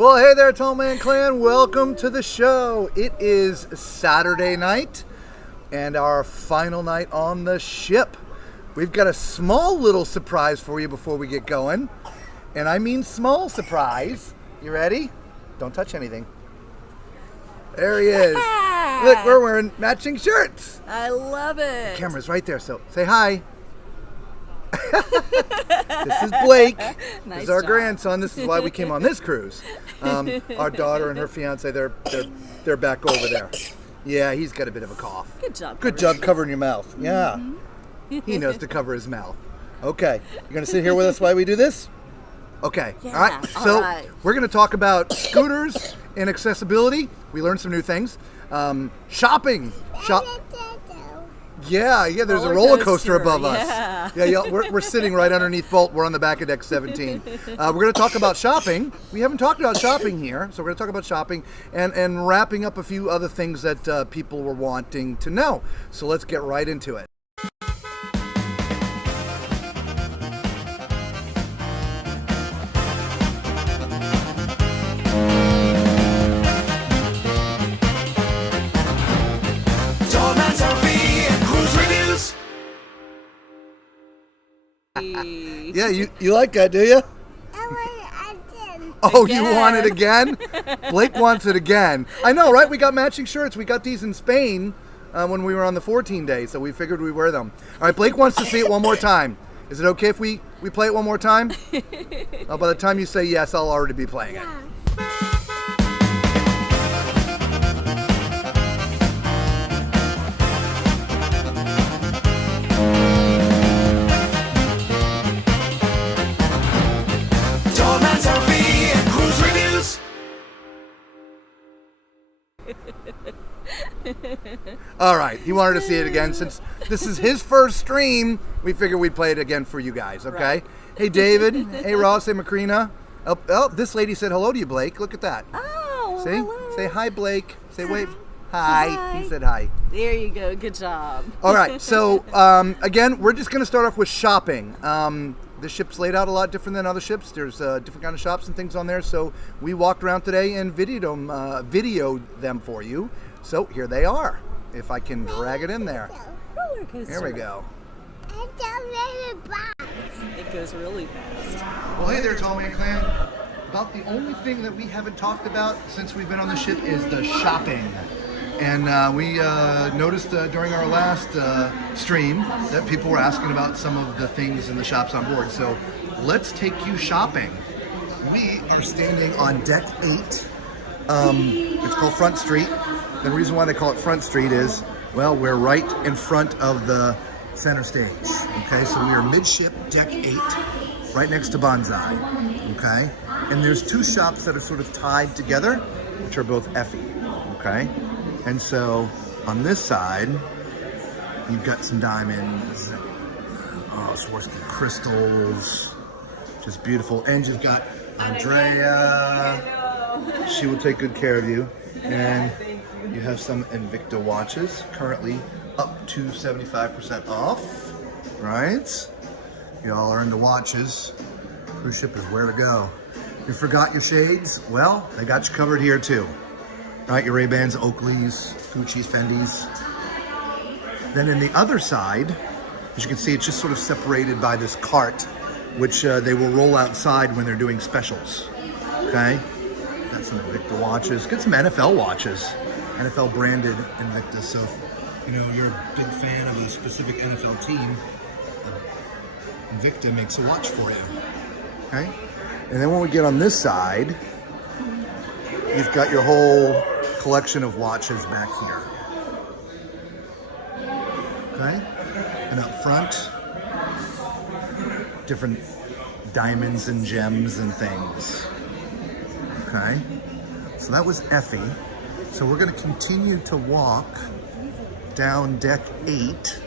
Well, hey there, Tall Man Clan. Welcome to the show. It is Saturday night and our final night on the ship. We've got a small little surprise for you before we get going. And I mean small surprise. You ready? Don't touch anything. There he is. Look, we're wearing matching shirts. I love it. The camera's right there, so say hi. This is Blake. Nice This is our job. grandson. This is why we came on this cruise. Our daughter and her fiance, they're back over there. Yeah, he's got a bit of a cough. Good job. Good job covering your mouth. Yeah. He knows to cover his mouth. Okay. You're going to sit here with us while we do this? Okay. Yeah, All right. So all right. we're going to talk about scooters and accessibility. We learned some new things. Shopping. Yeah, there's a roller coaster above us. Yeah, we're sitting right underneath Bolt. We're on the back of deck 17. We're going to talk about shopping. We haven't talked about shopping here, so we're going to talk about shopping and wrapping up a few other things that people were wanting to know. So let's get right into it. Yeah, you like that, do you? Oh, you want it again? Blake wants it again. I know, right? We got matching shirts. We got these in Spain when we were on the 14 days, so we figured we'd wear them. All right, Blake wants to see it one more time. Is it okay if we play it one more time? By the time you say yes, I'll already be playing it. All right, he wanted to see it again. Since this is his first stream, we figured we'd play it again for you guys, okay? Right. Hey, David. Hey, Ross. Hey, Macrina. Oh, this lady said hello to you, Blake. Look at that. Oh, see? hello. Say hi, Blake. Say Hi. wave. Hi. Hi. He said hi. There you go. Good job. All right, so again, we're just going to start off with shopping. The ship's laid out a lot different than other ships. There's different kind of shops and things on there. So we walked around today and videoed them for you. So here they are. If I can drag it in there. Roller coaster. There we go. It goes really fast. Well, hey there, Tall Man Clan. About the only thing that we haven't talked about since we've been on the ship is the shopping. And we noticed during our last stream that people were asking about some of the things in the shops on board. So let's take you shopping. We are standing on deck 8. It's called Front Street. The reason why they call it Front Street is, well, we're right in front of the center stage. Okay, so we are midship, deck 8, right next to Bonsai. Okay, and there's two shops that are sort of tied together, which are both Effie. Okay, and so on this side, you've got some diamonds, Swarovski crystals, just beautiful, and you've got Andrea. She will take good care of you, and you have some Invicta watches, currently up to 75% off, right? Y'all are into watches. Cruise ship is where to go. You forgot your shades? Well, they got you covered here too. All right, your Ray-Bans, Oakleys, Gucci's, Fendi's. Then in the other side, as you can see, it's just sort of separated by this cart, which they will roll outside when they're doing specials, okay? Got some Invicta watches, get some NFL watches. NFL branded Invicta, so if you're a big fan of a specific NFL team, Invicta makes a watch for you. Okay? And then when we get on this side, you've got your whole collection of watches back here. Okay? And up front, different diamonds and gems and things. Okay? So that was Effie. So we're going to continue to walk down deck 8.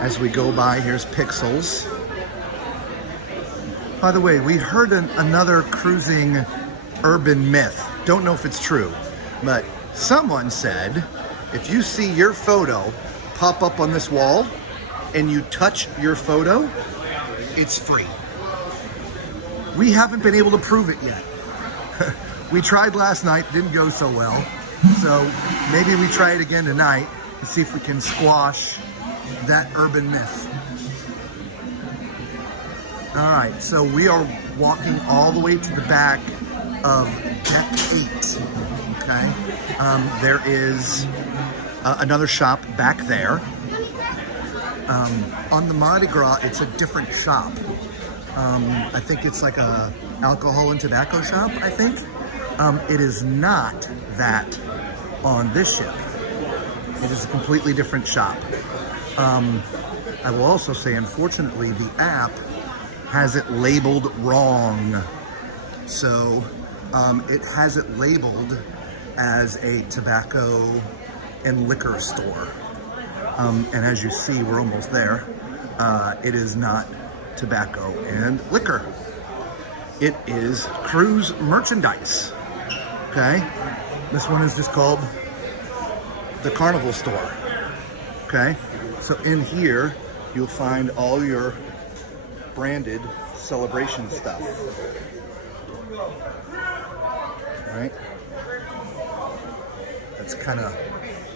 As we go by, here's Pixels. By the way, we heard another cruising urban myth. Don't know if it's true, but someone said if you see your photo pop up on this wall and you touch your photo, it's free. We haven't been able to prove it yet. We tried last night, didn't go so well. So maybe we try it again tonight to see if we can squash that urban myth. All right, so we are walking all the way to the back of Deck 8, okay? There is another shop back there. On the Mardi Gras, it's a different shop. I think it's like a alcohol and tobacco shop, I think. It is not that on this ship. It is a completely different shop. I will also say, unfortunately, the app has it labeled wrong. So it has it labeled as a tobacco and liquor store. And as you see, we're almost there. It is not tobacco and liquor. It is cruise merchandise. Okay? This one is just called the Carnival store. Okay? So in here, you'll find all your branded celebration stuff. Right? That's kind of a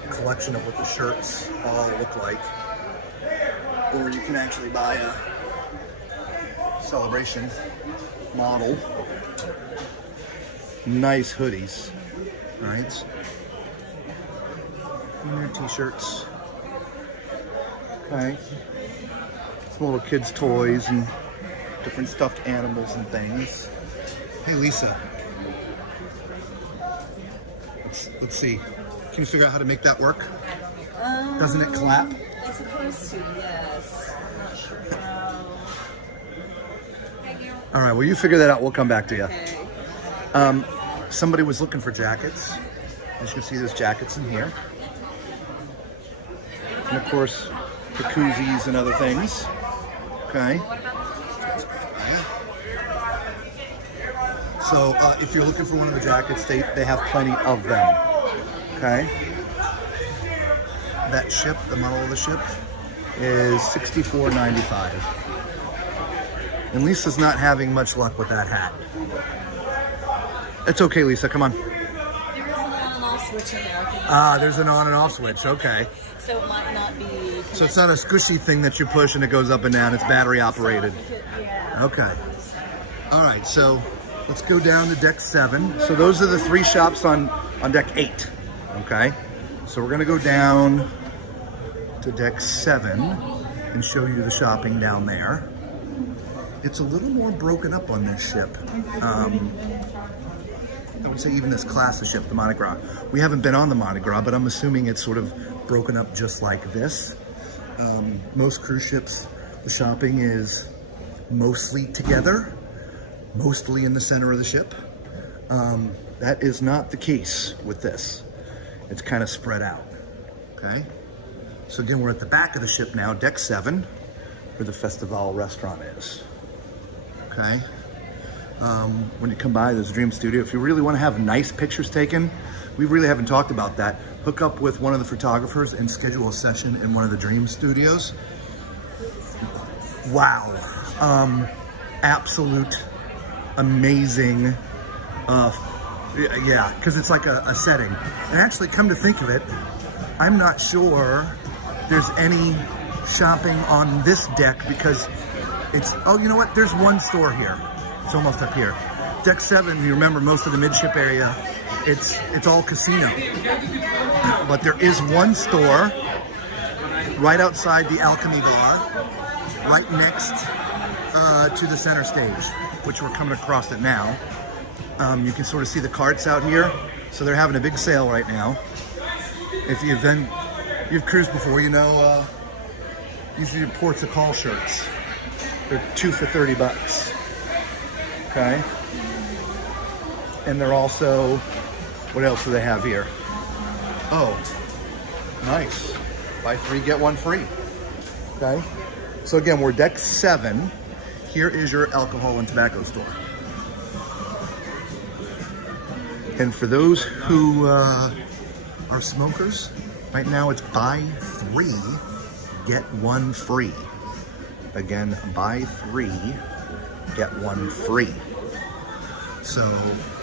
collection of what the shirts all look like. Or you can actually buy a celebration model. Nice hoodies, right? And their t-shirts. Okay. Some little kids' toys and different stuffed animals and things. Hey, Lisa. Let's see. Can you figure out how to make that work? Doesn't it clap? It's supposed to, yes. I'm not sure how. All right, well, you figure that out. We'll come back to you. Okay. Somebody was looking for jackets. As you can see, there's jackets in here. And of course, the koozies and other things. Okay. So if you're looking for one of the jackets, they have plenty of them. Okay. That ship, the model of the ship, is $64.95. And Lisa's not having much luck with that hat. It's okay, Lisa, come on. There is an on and off switch in there. Ah, there's an on and off switch, okay. So it might not be. So it's not a squishy thing that you push and it goes up and down, it's battery operated. Yeah. Okay. All right, so let's go down to deck 7. So those are the 3 shops on deck 8, okay? So we're gonna go down to deck 7 and show you the shopping down there. It's a little more broken up on this ship. I would say even this class of ship, the Mardi Gras. We haven't been on the Mardi Gras, but I'm assuming it's sort of broken up just like this. Most cruise ships, the shopping is mostly together, mostly in the center of the ship. That is not the case with this. It's kind of spread out, okay? So again, we're at the back of the ship now, deck 7, where the Festival restaurant is, okay? When you come by, there's a Dream Studio. If you really want to have nice pictures taken, we really haven't talked about that. Hook up with one of the photographers and schedule a session in one of the Dream Studios. Wow. Absolute amazing. Yeah, because it's like a setting. And actually, come to think of it, I'm not sure there's any shopping on this deck because it's, oh, you know what? There's one store here. It's almost up here. Deck 7, you remember most of the midship area, it's all casino. But there is one store right outside the Alchemy Bar, right next to the center stage, which we're coming across it now. You can sort of see the carts out here. So they're having a big sale right now. If you've cruised before, you know, usually your ports of call shirts. They're 2 for $30. Okay. And they're also, what else do they have here? Oh, nice. Buy 3, get 1 free. Okay. So again, we're deck 7. Here is your alcohol and tobacco store. And for those who are smokers, right now it's buy 3, get 1 free. Again, buy 3, get 1 free. So,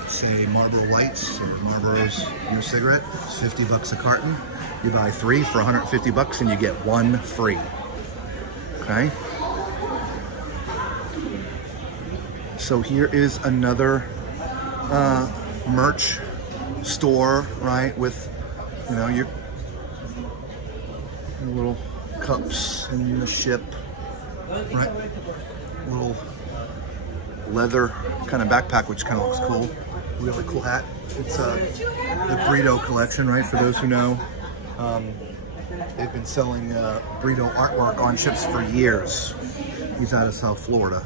say Marlboro Lights or Marlboro's new cigarette, it's $50 a carton. You buy 3 for $150 and you get 1 free. Okay? So here is another merch store, right? With, you know, your little cups in the ship, right? Little leather kind of backpack, which kind of looks cool. Really cool hat. It's the Burrito collection, right? For those who know, they've been selling Burrito artwork on ships for years. He's out of South Florida.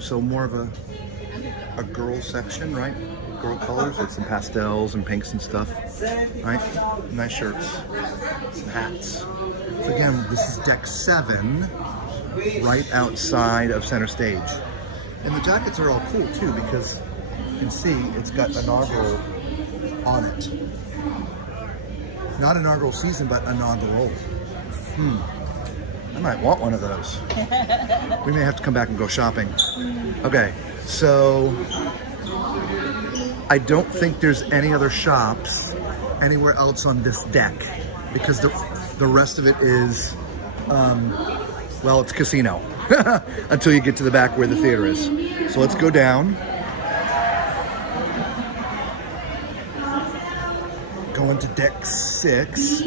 So more of a girl section, right? Girl colors, like some pastels and pinks and stuff, right? Nice shirts, some hats. So again, this is deck 7, right outside of center stage. And the jackets are all cool too, because you can see it's got Inaugural on it. Not Inaugural season, but Inaugural. I might want one of those. We may have to come back and go shopping. Okay, so I don't think there's any other shops anywhere else on this deck, because the rest of it is, well, it's casino until you get to the back where the theater is. So let's go down. Going to deck 6.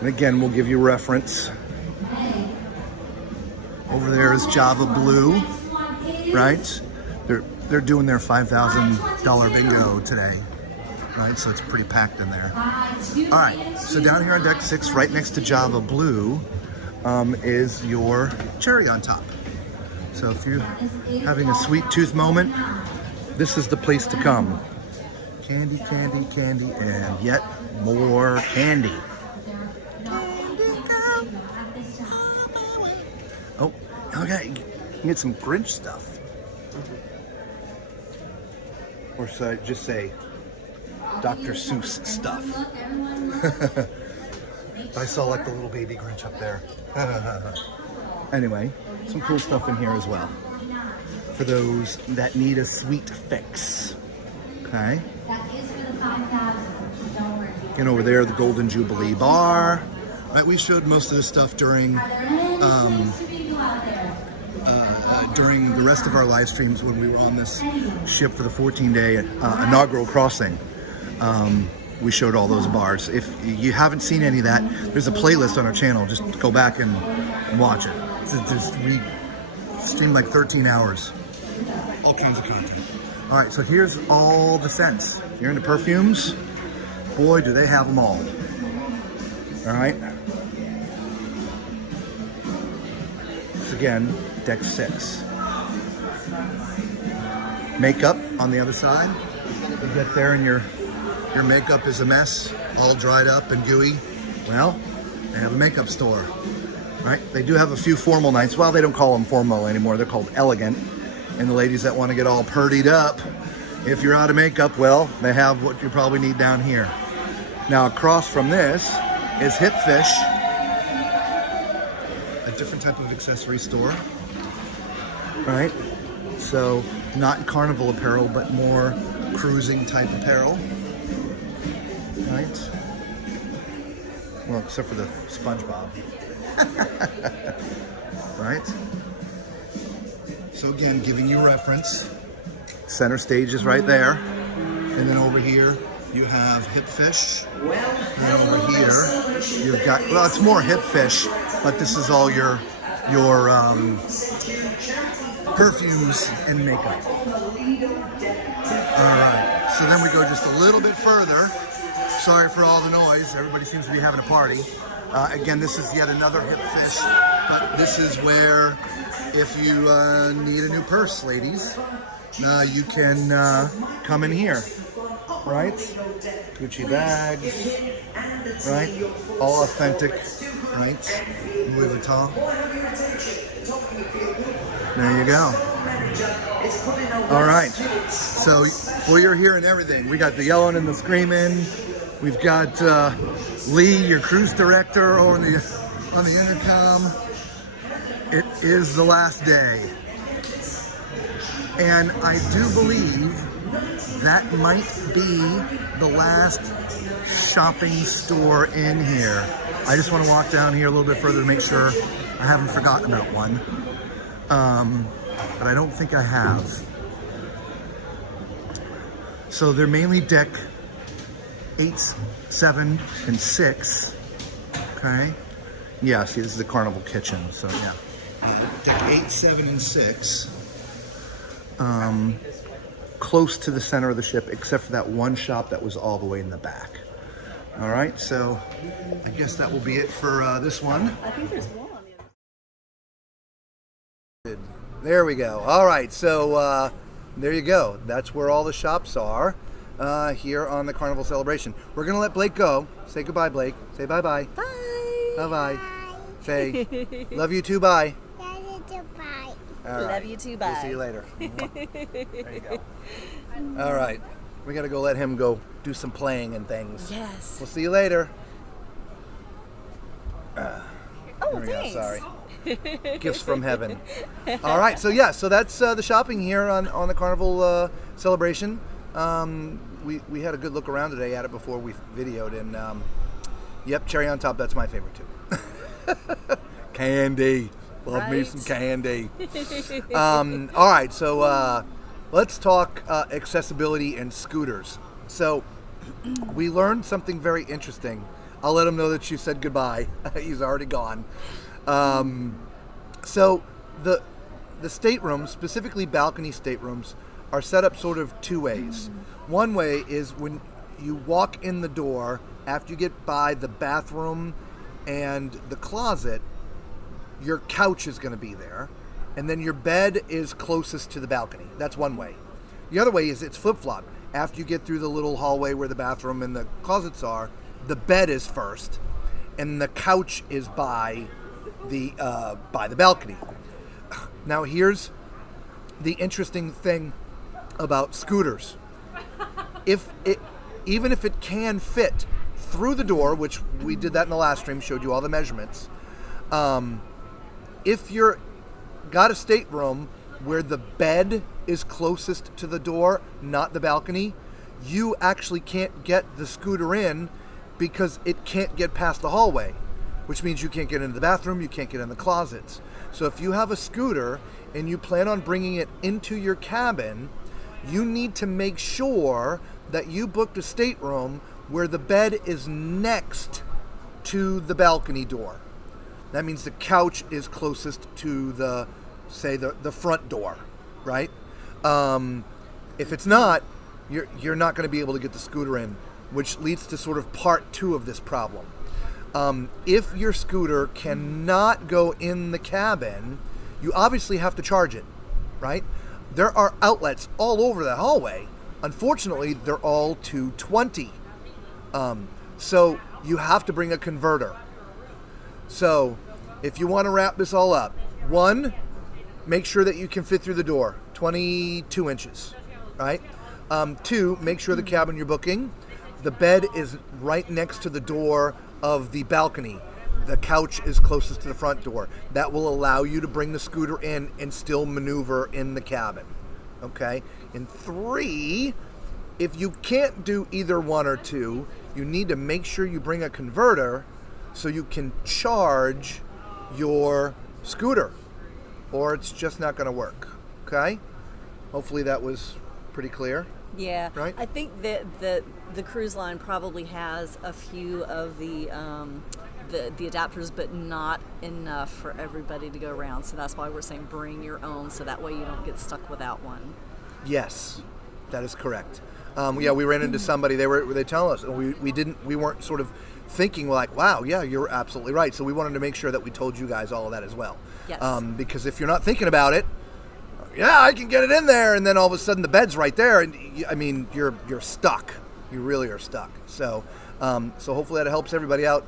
And again, we'll give you reference. Over there is Java Blue, right? They're doing their $5,000 bingo today, right? So it's pretty packed in there. All right, so down here on deck 6, right next to Java Blue, is your cherry on top. So if you're having a sweet tooth moment, this is the place to come. Candy, candy, candy, and yet more candy. Oh, okay, you can get some Grinch stuff. Or should I just say Dr. Seuss stuff? I saw like the little baby Grinch up there. Anyway, some cool stuff in here as well for those that need a sweet fix. Okay. And over there, the Golden Jubilee Bar. Right, we showed most of this stuff during the rest of our live streams when we were on this ship for the 14-day inaugural crossing. We showed all those bars. If you haven't seen any of that, there's a playlist on our channel. Just go back and watch it. We streamed like 13 hours. All kinds of content. All right, so here's all the scents. If you're into perfumes, boy, do they have them all. All right. So again, deck 6. Makeup on the other side. You get there and your makeup is a mess, all dried up and gooey. Well, they have a makeup store, right? They do have a few formal nights. Well, they don't call them formal anymore. They're called elegant. And the ladies that want to get all purdied up, if you're out of makeup, well, they have what you probably need down here. Now, across from this is Hip Fish, a different type of accessory store, right? So, not Carnival apparel, but more cruising type apparel, right? Well, except for the SpongeBob, right? So again, giving you reference, center stage is right there, and then over here you have Hip Fish, and over here you've got, well, it's more Hip Fish, but this is all your perfumes and makeup. All right, so then we go just a little bit further. Sorry for all the noise, everybody seems to be having a party. Again, this is yet another Hip Fish, but this is where, if you need a new purse, ladies, you can come in here, right? Gucci bags, right? All authentic, right? Louis Vuitton. There you go. All right, so we're hearing everything. We got the yelling and the screaming. We've got Lee, your cruise director, over on the intercom, it is the last day. And I do believe that might be the last shopping store in here. I just want to walk down here a little bit further to make sure I haven't forgotten about one. But I don't think I have. So they're mainly deck 8, 7, and 6. Okay. Yeah, see, this is the Carnival kitchen. So yeah, deck 8, 7, and 6. Close to the center of the ship, except for that one shop that was all the way in the back. All right, so I guess that will be it for this one. I think there's one on the other. There we go. All right, so there you go. That's where all the shops are here on the Carnival Celebration. We're going to let Blake go. Say goodbye, Blake. Say bye-bye. Bye. Bye-bye. Say, love you too, bye. Love you too, bye. All right. Love you too, bye. We'll see you later. There you go. All right. We got to go let him go do some playing and things. Yes. We'll see you later. Oh, There we go, thanks. sorry. Gifts from heaven. All right, so yeah, so that's the shopping here on the Carnival Celebration. We had a good look around today at it before we videoed, and yep, cherry on top, that's my favorite too. Candy. Love me some candy. All right, so let's talk accessibility and scooters. So we learned something very interesting. I'll let him know that you said goodbye. He's already gone. So the staterooms, specifically balcony staterooms, are set up sort of two ways. One way is when you walk in the door, after you get by the bathroom and the closet, your couch is going to be there, and then your bed is closest to the balcony. That's one way. The other way is it's flip-flop. After you get through the little hallway where the bathroom and the closets are, the bed is first, and the couch is by the balcony. Now here's the interesting thing about scooters. Even if it can fit through the door, which we did that in the last stream, showed you all the measurements. If you're got a stateroom where the bed is closest to the door, not the balcony, you actually can't get the scooter in because it can't get past the hallway, which means you can't get into the bathroom, you can't get in the closets. So if you have a scooter and you plan on bringing it into your cabin, you need to make sure that you booked a stateroom where the bed is next to the balcony door. That means the couch is closest to the front door, right? If it's not, you're not going to be able to get the scooter in, which leads to sort of part two of this problem. If your scooter cannot go in the cabin, you obviously have to charge it, right? There are outlets all over the hallway. Unfortunately, they're all 220. So you have to bring a converter. So if you want to wrap this all up, 1, make sure that you can fit through the door, 22 inches, right? 2, make sure the cabin you're booking, the bed is right next to the door of the balcony. The couch is closest to the front door. That will allow you to bring the scooter in and still maneuver in the cabin, okay? And 3, if you can't do either 1 or 2, you need to make sure you bring a converter so you can charge your scooter, or it's just not going to work, okay? Hopefully that was pretty clear. Yeah, Right? I think that the cruise line probably has a few of the adapters, but not enough for everybody to go around. So that's why we're saying bring your own, so that way you don't get stuck without one. Yes, that is correct. Yeah, we ran into somebody. They tell us, and we weren't sort of thinking like, wow, yeah, you're absolutely right. So we wanted to make sure that we told you guys all of that as well. Yes. Because if you're not thinking about it, yeah, I can get it in there, and then all of a sudden the bed's right there, and you're stuck. You really are stuck. So hopefully that helps everybody out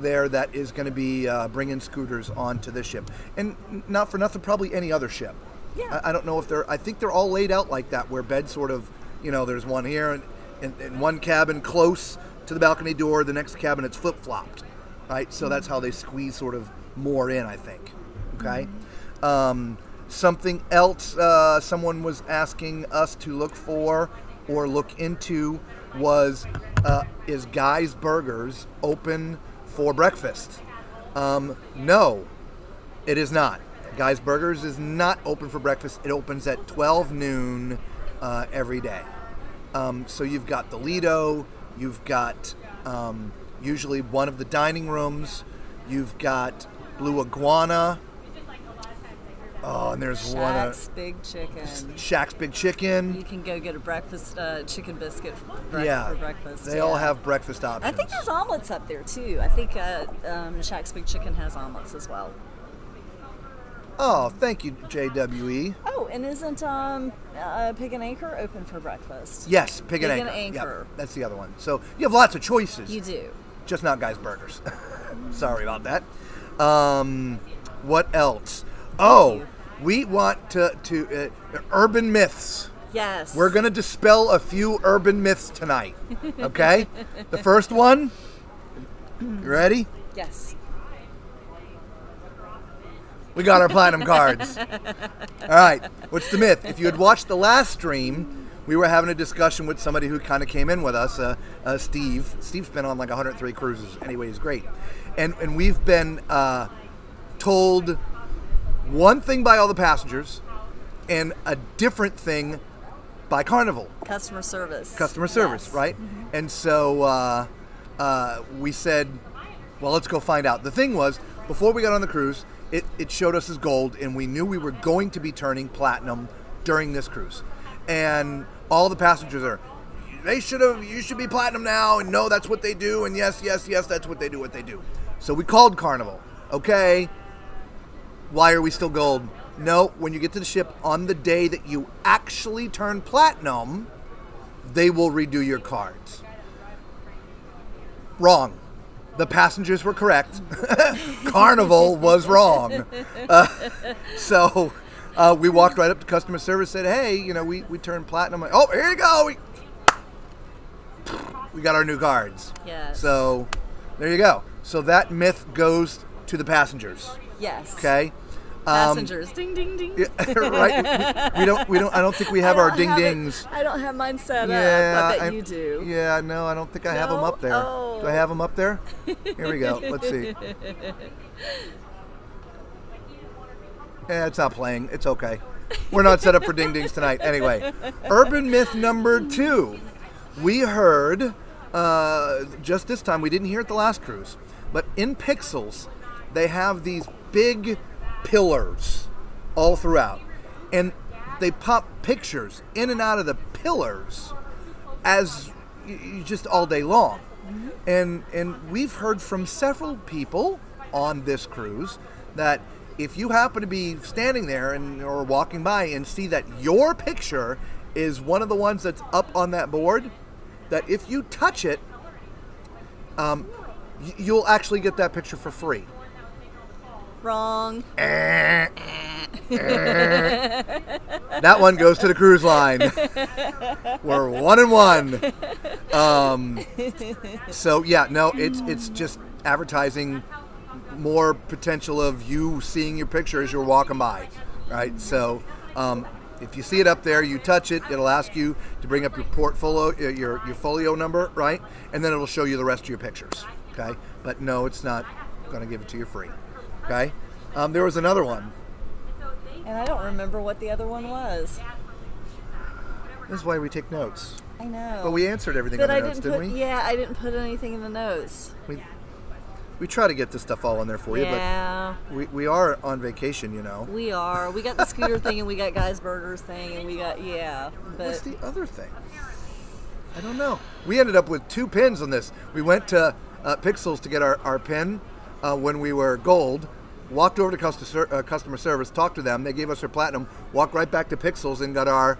there that is going to be bringing scooters onto this ship, and not for nothing, probably any other ship. Yeah. I don't know if I think they're all laid out like that, where beds sort of, there's one here and one cabin close to the balcony door, the next cabin it's flip-flopped. right? So that's how they squeeze sort of more in, I think. Okay. Something else someone was asking us to look for or look into was, is Guy's Burgers open for breakfast? No, it is not. Guy's Burgers is not open for breakfast. It opens at 12 noon every day. So you've got the Lido, you've got usually one of the dining rooms, you've got Blue Iguana. Oh, and there's Shack's Big Chicken. Shack's Big Chicken. You can go get a breakfast chicken biscuit for breakfast. They all have breakfast options. I think there's omelets up there too. I think Shack's Big Chicken has omelets as well. Oh, thank you, JWE. Oh, and isn't Pig and Anchor open for breakfast? Yes, Pig and Anchor. Yep, that's the other one. So you have lots of choices. You do. Just not Guy's Burgers. Sorry about that. What else? Oh, we want to urban myths. Yes. We're going to dispel a few urban myths tonight. Okay? The first one. You ready? Yes. We got our platinum cards. All right. What's the myth? If you had watched the last stream, we were having a discussion with somebody who kind of came in with us, Steve. Steve's been on like 103 cruises. Anyway, he's great. And we've been told one thing by all the passengers and a different thing by Carnival. Customer service. Yes. Right? Mm-hmm. And so we said, well, let's go find out. The thing was, before we got on the cruise, it showed us as gold, and we knew we were going to be turning platinum during this cruise. And all the passengers are, you should be platinum now, and no, that's what they do, and yes, that's what they do. So we called Carnival. Okay, why are we still gold? No, when you get to the ship on the day that you actually turn platinum, they will redo your cards. Wrong. The passengers were correct. Carnival was wrong. So we walked right up to customer service, said, hey, we turned platinum. Oh, here you go. We got our new cards. Yes. So there you go. So that myth goes to the passengers. Yes. Okay. Passengers, ding, ding, ding. Yeah, right. We don't. I don't think we have our ding dings. I don't have mine set up. I bet you do. Yeah, no, I don't think I have them up there. Oh. Do I have them up there? Here we go. Let's see. Yeah, it's not playing. It's okay. We're not set up for ding dings tonight. Anyway, urban myth number 2. We heard just this time. We didn't hear it the last cruise, but in Pixels, they have these big pillars all throughout, and they pop pictures in and out of the pillars as just all day long. Mm-hmm. And we've heard from several people on this cruise that if you happen to be standing there or walking by and see that your picture is one of the ones that's up on that board, that if you touch it, you'll actually get that picture for free. Wrong. That one goes to the cruise line. We're 1-1. So yeah, no, it's just advertising more potential of you seeing your picture as you're walking by, right? So if you see it up there, you touch it, it'll ask you to bring up your portfolio, your folio number, right? And then it'll show you the rest of your pictures, okay? But no, it's not going to give it to you free. Okay. There was another one. And I don't remember what the other one was. This is why we take notes. I know. But we answered everything in the notes, didn't we? Yeah, I didn't put anything in the notes. We try to get this stuff all in there for you, but we are on vacation, We are. We got the scooter thing, and we got Guy's Burgers thing, and we got, but what's the other thing? I don't know. We ended up with 2 pins on this. We went to Pixels to get our pin when we were gold, walked over to customer service, talked to them, they gave us our platinum, walked right back to Pixels and got our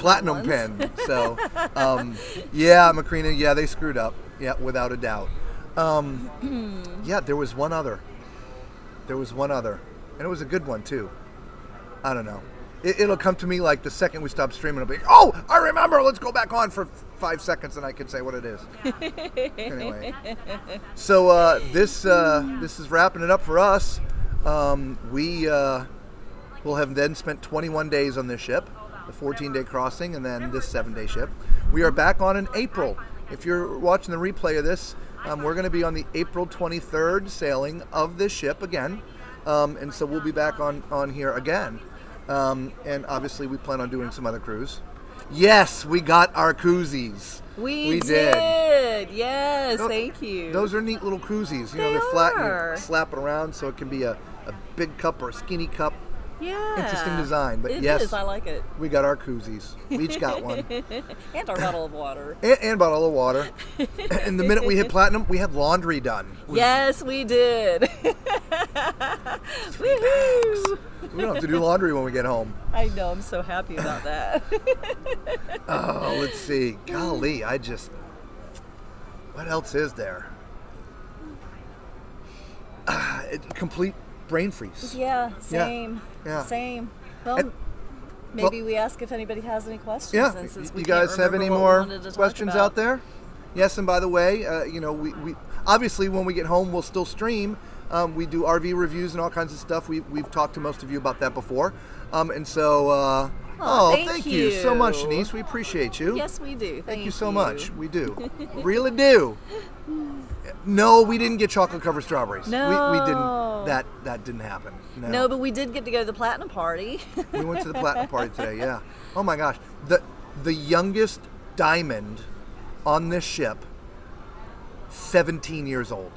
platinum pin. So, Macrina, they screwed up. Yeah, without a doubt. There was one other. And it was a good one, too. I don't know. It'll come to me like the second we stop streaming. I'll be, oh, I remember. Let's go back on for 5 seconds and I can say what it is. Anyway, so this is wrapping it up for us. We will have then spent 21 days on this ship, the 14-day crossing, and then this 7-day ship. We are back on in April. If you're watching the replay of this, we're going to be on the April 23rd sailing of this ship again. And so we'll be back on here again. And obviously we plan on doing some other cruise. Yes, we got our koozies. We did. Yes, thank you. Those are neat little koozies. They're flat and you slap it around so it can be a big cup or a skinny cup. Yeah. Interesting design. But it yes, is. I like it. We got our koozies. We each got one. And our bottle of water. And a bottle of water. And the minute we hit platinum, we had laundry done. Yes, we did. Woohoo! We don't have to do laundry when we get home. I know. I'm so happy about that. Oh, let's see. Golly, what else is there? Complete brain freeze. Yeah, same. Yeah. Same. Well, maybe we ask if anybody has any questions. Yeah. And since we you guys have any more questions out there? Yes, and by the way, we obviously when we get home we'll still stream. We do RV reviews and all kinds of stuff. We've talked to most of you about that before. And so thank you so much, Shanice. We appreciate you. Yes, we do. Thank you so much. We do. Really do. No, we didn't get chocolate covered strawberries. No. We didn't. That didn't happen. No, but we did get to go to the platinum party. We went to the platinum party today, yeah. Oh my gosh. The youngest diamond on this ship, 17 years old.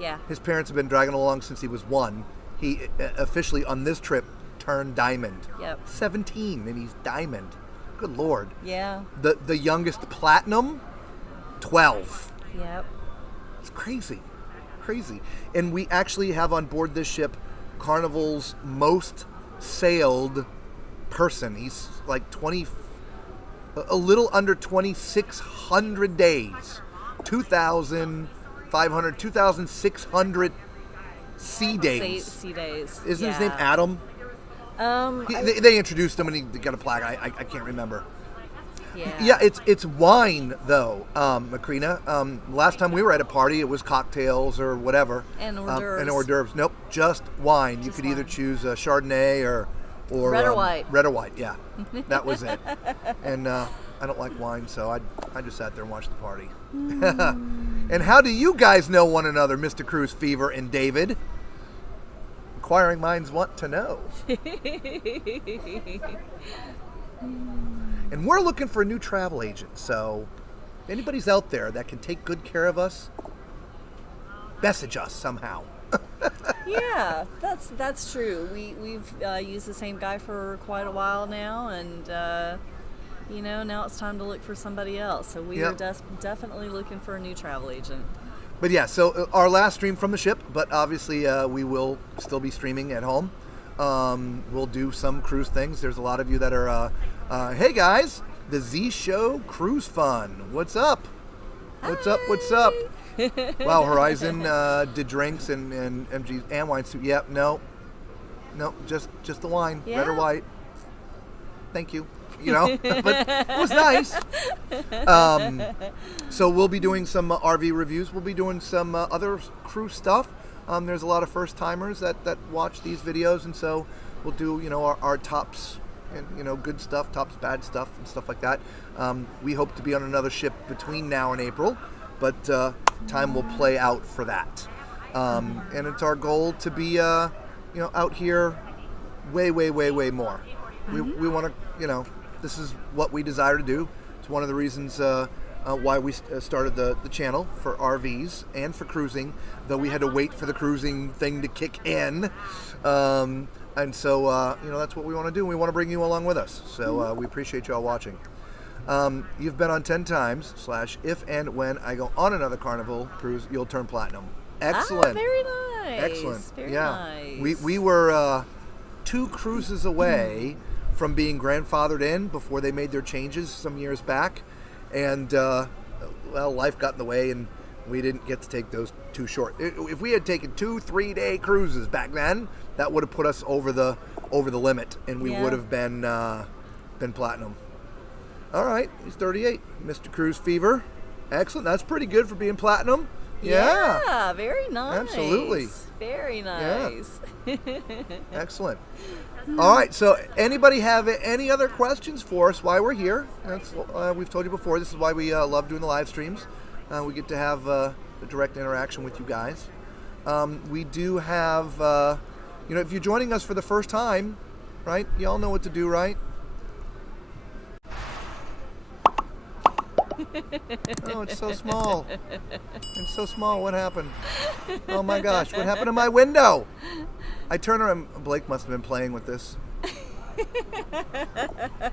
Yeah. His parents have been dragging along since he was 1. He officially on this trip turned diamond. Yep. 17 and he's diamond. Good Lord. Yeah. The youngest platinum, 12. Yep. It's crazy. And we actually have on board this ship Carnival's most sailed person. He's like a little under 2,600 days. 2,600 sea days. Sea days. Isn't his name Adam? They introduced him and he got a plaque. I can't remember. Yeah, it's wine though, Macrina. Last time we were at a party, it was cocktails or whatever. And hors d'oeuvres. And hors d'oeuvres. Nope, just wine. You could either choose a Chardonnay or red or white. Red or white, yeah. That was it. And I don't like wine, so I just sat there and watched the party. And how do you guys know one another, Mr. Cruise Fever and David? Inquiring minds want to know. And we're looking for a new travel agent, so if anybody's out there that can take good care of us, message us somehow. Yeah, that's true. We've used the same guy for quite a while now, and now it's time to look for somebody else. So we are definitely looking for a new travel agent. But yeah, so our last stream from the ship, but obviously we will still be streaming at home. We'll do some cruise things. There's a lot of you that are, hey guys, the Z Show Cruise Fun. What's up? What's up? What's up? Wow, Horizon did drinks and MG's and wine soup. Yep, no, just the wine, red or white. Thank you. But it was nice. So we'll be doing some RV reviews. We'll be doing some other cruise stuff. There's a lot of first timers that watch these videos, and so we'll do our tops and good stuff, tops bad stuff, and stuff like that. We hope to be on another ship between now and April, but time will play out for that. And it's our goal to be out here way more. We want to this is what we desire to do. It's one of the reasons why we started the channel, for RVs and for cruising, though we had to wait for the cruising thing to kick in. And so, that's what we want to do. We want to bring you along with us. So we appreciate you all watching. You've been on 10 times / if and when I go on another Carnival cruise, you'll turn platinum. Excellent. Very nice. Excellent. Very nice. nice. We were 2 cruises away from being grandfathered in before they made their changes some years back. And, life got in the way and we didn't get to take those 2 short. If we had taken 2-3 day cruises back then, that would have put us over the limit, and we would have been platinum. All right, he's 38. Mr. Cruise Fever. Excellent. That's pretty good for being platinum. Yeah. Very nice. Absolutely. Very nice. Yeah. Excellent. All right, so anybody have any other questions for us while we're here? We've told you before, this is why we love doing the live streams. We get to have the direct interaction with you guys. We do have, if you're joining us for the first time, right, y'all know what to do, right? Oh, it's so small. It's so small. What happened? Oh my gosh, what happened to my window? I turn around. Blake must have been playing with this.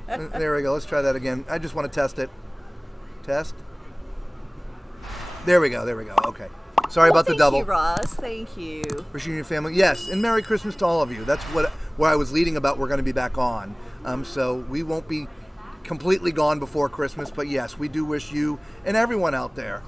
There we go. Let's try that again. I just want to test it. Test. There we go. Okay. Sorry about the double. Thank you, Ross. Thank you. For your family. Yes, and Merry Christmas to all of you. That's what I was leading about. We're going to be back on. So we won't be completely gone before Christmas, but yes, we do wish you and everyone out there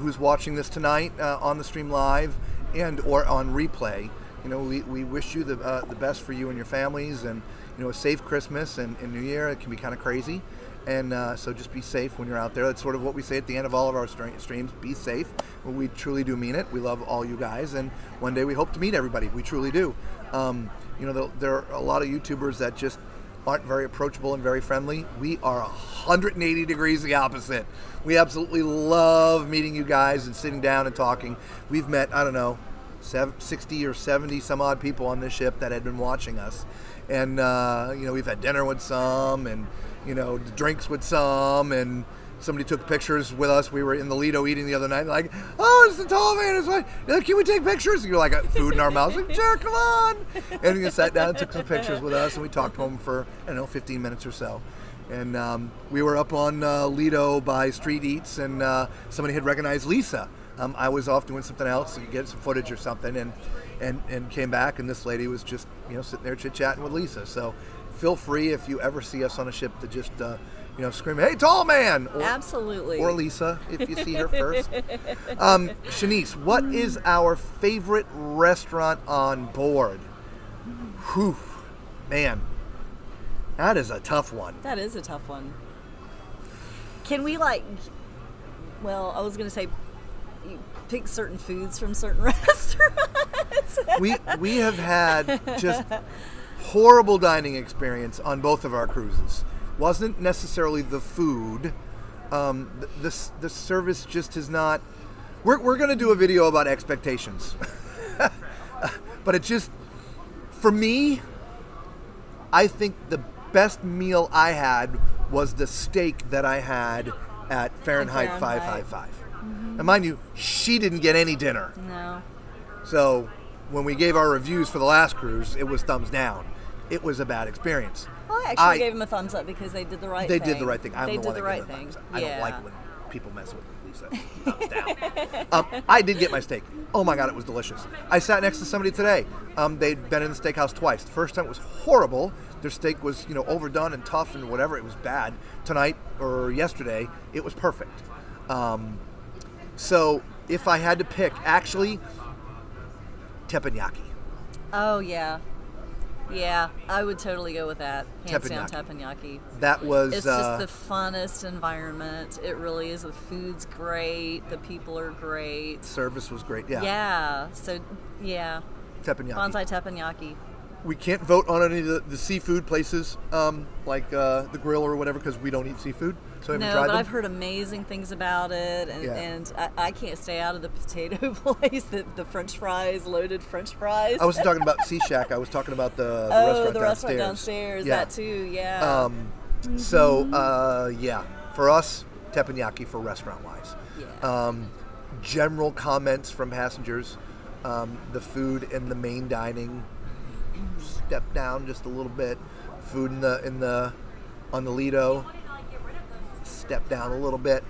who's watching this tonight on the stream live and or on replay, we wish you the best for you and your families, and a safe Christmas and New Year. It can be kind of crazy, and so just be safe when you're out there. That's sort of what we say at the end of all of our streams. Be safe. Well, we truly do mean it. We love all you guys, and one day we hope to meet everybody. We truly do. There are a lot of YouTubers that just aren't very approachable and very friendly. We are 180 degrees the opposite. We absolutely love meeting you guys and sitting down and talking. We've met, 60 or 70 some odd people on this ship that had been watching us. And, we've had dinner with some and, drinks with some, and somebody took pictures with us. We were in the Lido eating the other night, like, oh, it's the tall man. It's like, can we take pictures? And you're like, food in our mouths. Like, sure, come on. And we sat down and took some pictures with us, and we talked to them for, 15 minutes or so. And we were up on Lido by Street Eats, and somebody had recognized Lisa. I was off doing something else to get some footage or something, and came back, and this lady was just, sitting there chit-chatting with Lisa. So feel free, if you ever see us on a ship, to just scream, hey, tall man! Absolutely. Or Lisa, if you see her first. Shanice, what is our favorite restaurant on board? Whew, man, that is a tough one. That is a tough one. Can we, I was going to say, pick certain foods from certain restaurants? We have had just horrible dining experience on both of our cruises. Wasn't necessarily the food. The service just is not. We're going to do a video about expectations, but it just, for me, I think the best meal I had was the steak that I had at Fahrenheit 555. Mm-hmm. Now, mind you, she didn't get any dinner. No. So when we gave our reviews for the last cruise, it was thumbs down. It was a bad experience. Well, I actually gave them a thumbs up because they did the right thing. They did the right thing. They did the right thing. I don't like when people mess with Lisa. Thumbs down. I did get my steak. Oh my God, it was delicious. I sat next to somebody today. They'd been in the steakhouse twice. The first time it was horrible. Their steak was, overdone and tough and whatever. It was bad. Tonight or yesterday, it was perfect. So if I had to pick, actually, teppanyaki. Oh, yeah. Yeah, I would totally go with that. Hands down, teppanyaki. That was... It's just the funnest environment. It really is. The food's great. The people are great. Service was great, yeah. Yeah, so, yeah. Teppanyaki. Bonsai teppanyaki. We can't vote on any of the seafood places, like the grill or whatever, because we don't eat seafood. So I haven't tried them. I've heard amazing things about it, and I can't stay out of the potato place, the French fries, loaded French fries. I wasn't talking about Sea Shack. I was talking about the restaurant restaurant downstairs. Yeah. That too, yeah. So, for us, teppanyaki for restaurant-wise. Yeah. General comments from passengers, the food in the main dining, step down just a little bit. Food on the Lido, step down a little bit.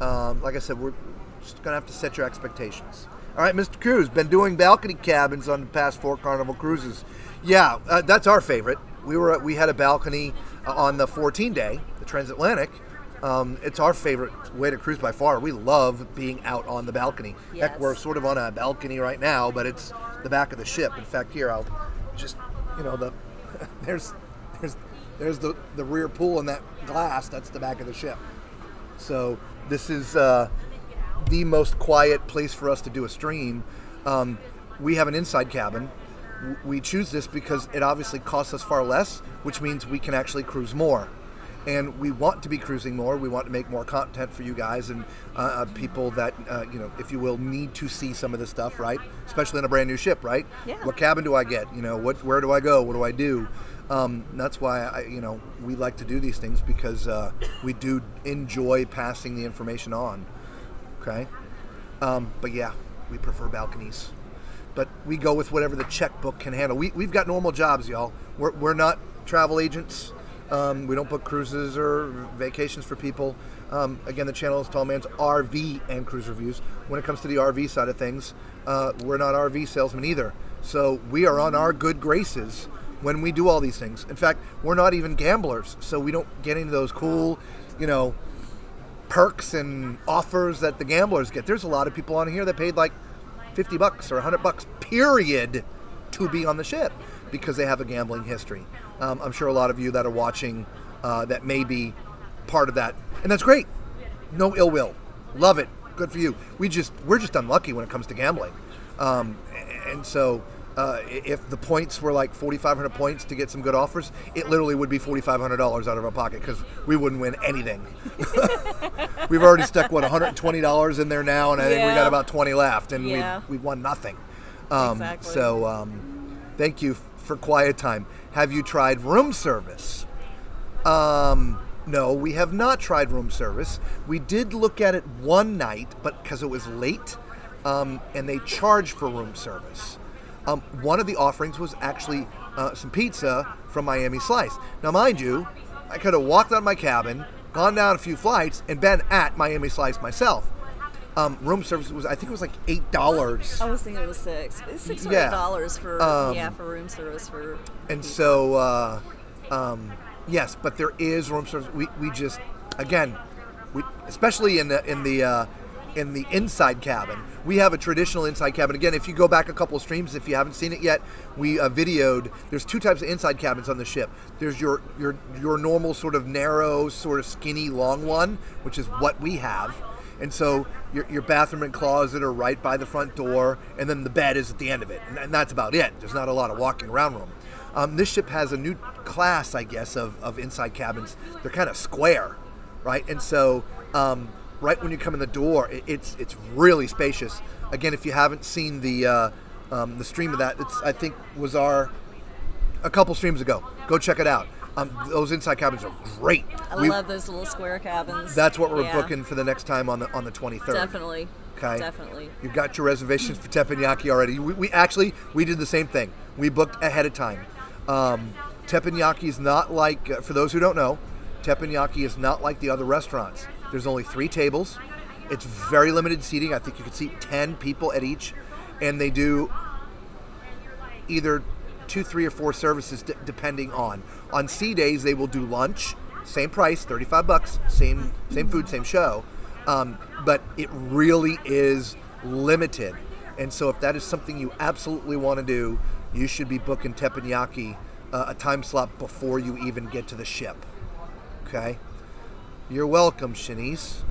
Like I said, we're just gonna have to set your expectations. All right, Mr. Cruise, been doing balcony cabins on the past 4 Carnival cruises. Yeah, that's our favorite. We had a balcony on the 14-day, the transatlantic. It's our favorite way to cruise by far. We love being out on the balcony. Yes. Heck, we're sort of on a balcony right now, but it's the back of the ship. In fact, here I'll just, there's There's the rear pool in that glass. That's the back of the ship. So this is the most quiet place for us to do a stream. We have an inside cabin. We choose this because it obviously costs us far less, which means we can actually cruise more. And we want to be cruising more. We want to make more content for you guys and people that, if you will, need to see some of this stuff, right? Especially in a brand new ship, right? Yeah. What cabin do I get? Where do I go? What do I do? That's why we like to do these things, because we do enjoy passing the information on. Okay. But yeah, we prefer balconies. But we go with whatever the checkbook can handle. We've got normal jobs, y'all. We're not travel agents. We don't book cruises or vacations for people. Again, the channel is Tall Man's RV and Cruise Reviews. When it comes to the RV side of things, we're not RV salesmen either. So we are on our good graces when we do all these things. In fact, we're not even gamblers, so we don't get into those cool, perks and offers that the gamblers get. There's a lot of people on here that paid like $50 or $100 period to be on the ship because they have a gambling history. I'm sure a lot of you that are watching that may be part of that, and that's great. No ill will. Love it. Good for you. We're just unlucky when it comes to gambling. And so if the points were like 4,500 points to get some good offers, it literally would be $4,500 out of our pocket because we wouldn't win anything. We've already stuck, $120 in there now, and I think we got about 20 left, and we've won nothing. Exactly. So thank you for quiet time. Have you tried room service? No, we have not tried room service. We did look at it one night, but because it was late, and they charge for room service. One of the offerings was actually some pizza from Miami Slice. Now, mind you, I could have walked out of my cabin, gone down a few flights, and been at Miami Slice myself. Room service was, I think it was like $8. I was thinking it was $6. It's $6 or $8 for room service for. And pizza. So, yes, but there is room service. We just, again, especially in the inside cabin. We have a traditional inside cabin. Again, if you go back a couple of streams, if you haven't seen it yet, we videoed. There's two types of inside cabins on the ship. There's your normal sort of narrow, sort of skinny, long one, which is what we have. And so your bathroom and closet are right by the front door, and then the bed is at the end of it, and that's about it. There's not a lot of walking around room. This ship has a new class, I guess, of inside cabins. They're kind of square, right? And so right when you come in the door, it's really spacious. Again, if you haven't seen the stream of that, I think was a couple streams ago. Go check it out. Those inside cabins are great. I love those little square cabins. That's what we're booking for the next time on the 23rd. Definitely. Okay. Definitely. You got your reservations for teppanyaki already. We did the same thing. We booked ahead of time. Teppanyaki is not like, for those who don't know, teppanyaki is not like the other restaurants. There's only 3 tables. It's very limited seating. I think you could seat 10 people at each, and they do either 2, 3, or 4 services depending on. On sea days, they will do lunch, same price, $35, same food, same show, but it really is limited. And so if that is something you absolutely want to do, you should be booking teppanyaki a time slot before you even get to the ship. Okay? You're welcome, Shanice.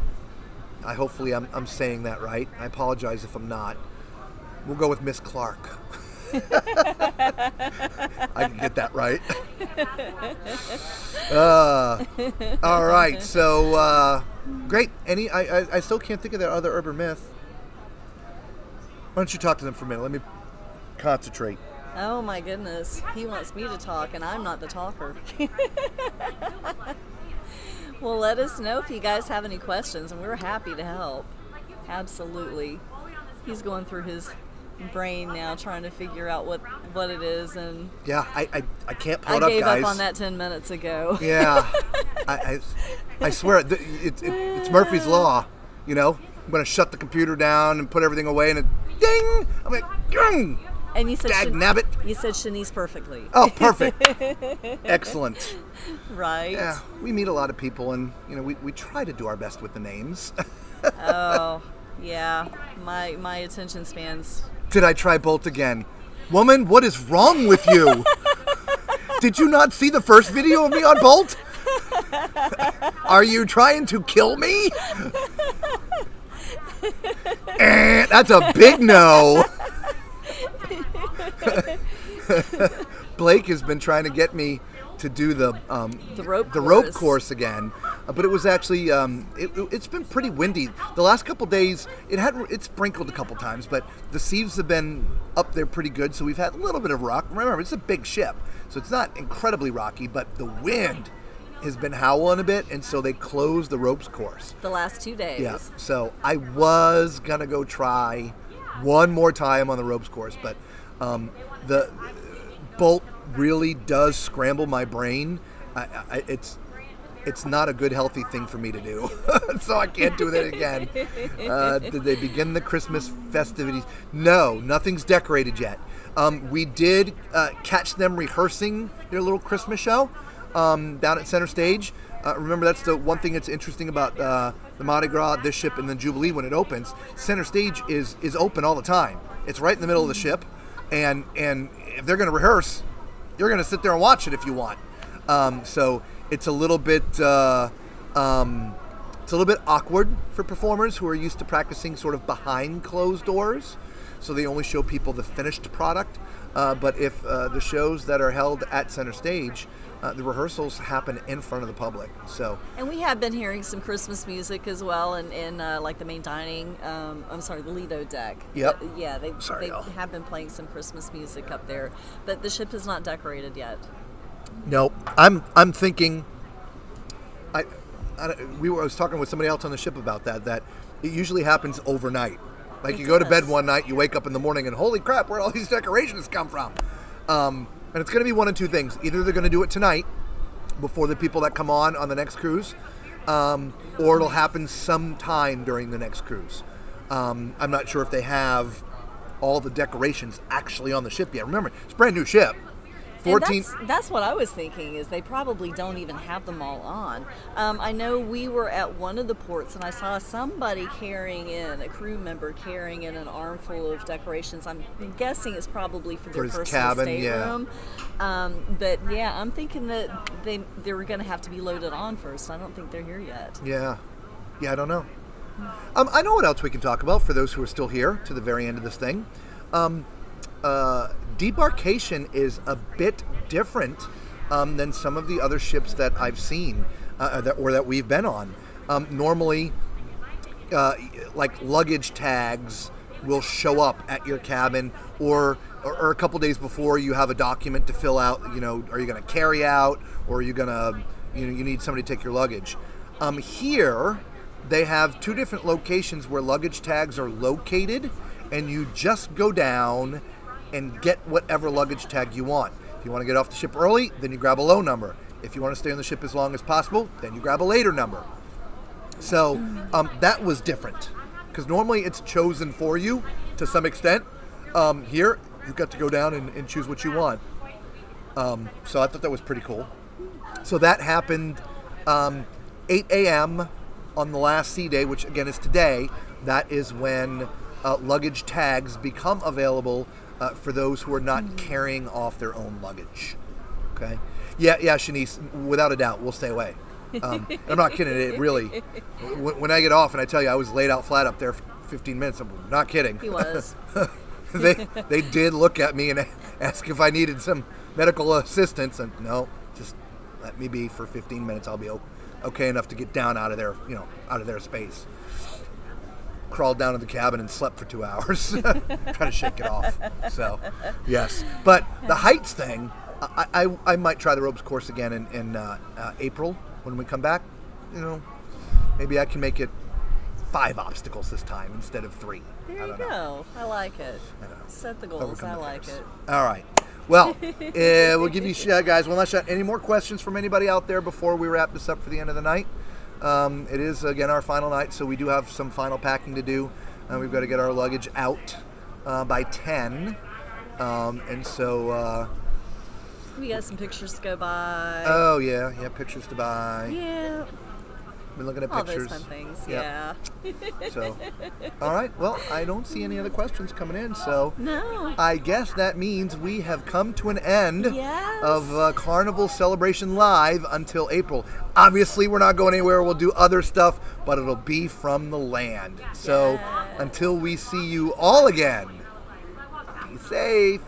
Hopefully I'm saying that right. I apologize if I'm not. We'll go with Miss Clark. I can get that right. All right, so great. I still can't think of that other urban myth. Why don't you talk to them for a minute? Let me concentrate. Oh my goodness, he wants me to talk and I'm not the talker. Well, let us know if you guys have any questions, and we're happy to help. Absolutely. He's going through his brain now, trying to figure out what it is, and yeah, I can't pull it up, guys. I gave up on that 10 minutes ago. Yeah, I swear it's Murphy's Law. I'm going to shut the computer down and put everything away, and it ding. I'm like, ding. And you said Dag-nabbit. You said Shanice perfectly. Oh, perfect. Excellent. Right. Yeah, we meet a lot of people, and we try to do our best with the names. Oh, yeah. My attention spans. Did I try Bolt again? Woman, what is wrong with you? Did you not see the first video of me on Bolt? Are you trying to kill me? That's a big no. Blake has been trying to get me to do the rope course again, but it was actually it's been pretty windy the last couple days. It's sprinkled a couple times, but the seas have been up there pretty good, so we've had a little bit of rock. Remember, it's a big ship, so it's not incredibly rocky, but the wind has been howling a bit, and so they closed the ropes course the last 2 days. Yeah, so I was gonna go try one more time on the ropes course, but the Bolt really does scramble my brain. It's not a good, healthy thing for me to do, so I can't do that again. Did they begin the Christmas festivities? No, nothing's decorated yet. We did catch them rehearsing their little Christmas show down at Center Stage. Remember, that's the one thing that's interesting about the Mardi Gras, this ship, and the Jubilee when it opens. Center Stage is open all the time. It's right in the middle of the ship, and if they're going to rehearse, you're going to sit there and watch it if you want. So it's a little bit awkward for performers who are used to practicing sort of behind closed doors. So they only show people the finished product. But if the shows that are held at Center Stage, the rehearsals happen in front of the public. And we have been hearing some Christmas music as well, in like the main dining. The Lido deck. Yep. They have been playing some Christmas music up there, but the ship is not decorated yet. No, I'm thinking. I was talking with somebody else on the ship about that it usually happens overnight. Like you go to bed one night, you wake up in the morning, and holy crap, where'd all these decorations come from? And it's going to be one of two things. Either they're going to do it tonight, before the people that come on the next cruise, or it'll happen sometime during the next cruise. I'm not sure if they have all the decorations actually on the ship yet. Remember, it's a brand new ship. 14. That's what I was thinking, is they probably don't even have them all on. I know we were at one of the ports and I saw somebody a crew member carrying in an armful of decorations. I'm guessing it's probably for their personal cabin, stateroom. But yeah, I'm thinking that they were going to have to be loaded on first. I don't think they're here yet. Yeah, I don't know. I know what else we can talk about for those who are still here to the very end of this thing. Debarkation is a bit different than some of the other ships that I've seen that we've been on. Normally, like luggage tags will show up at your cabin, or a couple days before you have a document to fill out. Are you going to carry out, or are you going to, you need somebody to take your luggage. Here, they have two different locations where luggage tags are located, and you just go down and get whatever luggage tag you want. If you want to get off the ship early, then you grab a low number. If you want to stay on the ship as long as possible, then you grab a later number. So that was different, because normally it's chosen for you to some extent. Here, you got to go down and choose what you want. So I thought that was pretty cool. So that happened 8 a.m. on the last sea day, which again is today. That is when luggage tags become available for those who are not carrying off their own luggage. Okay? Yeah, Shanice, without a doubt, we'll stay away. I'm not kidding. It really, when I get off and I tell you I was laid out flat up there for 15 minutes, I'm not kidding. He was. They did look at me and ask if I needed some medical assistance, and no, just let me be for 15 minutes. I'll be okay enough to get down out of their space. Crawled down to the cabin and slept for 2 hours, trying to shake it off. So, yes. But the heights thing, I might try the ropes course again in April when we come back. Maybe I can make it 5 obstacles this time instead of 3. There you go. I like it. Set the goals. I like it. All right. Well, we'll give you guys one last shot. Any more questions from anybody out there before we wrap this up for the end of the night? It is, again, our final night, so we do have some final packing to do. We've got to get our luggage out by 10. And so... we got some pictures to go by. Oh, yeah, pictures to buy. Yeah. Been looking at All pictures. those fun things. Yep. Yeah. So, all right. Well, I don't see any other questions coming in. So, No. I guess that means we have come to an end Yes. of Carnival Celebration Live until April. Obviously, we're not going anywhere. We'll do other stuff, but it'll be from the land. So, Yes. until we see you all again, be safe.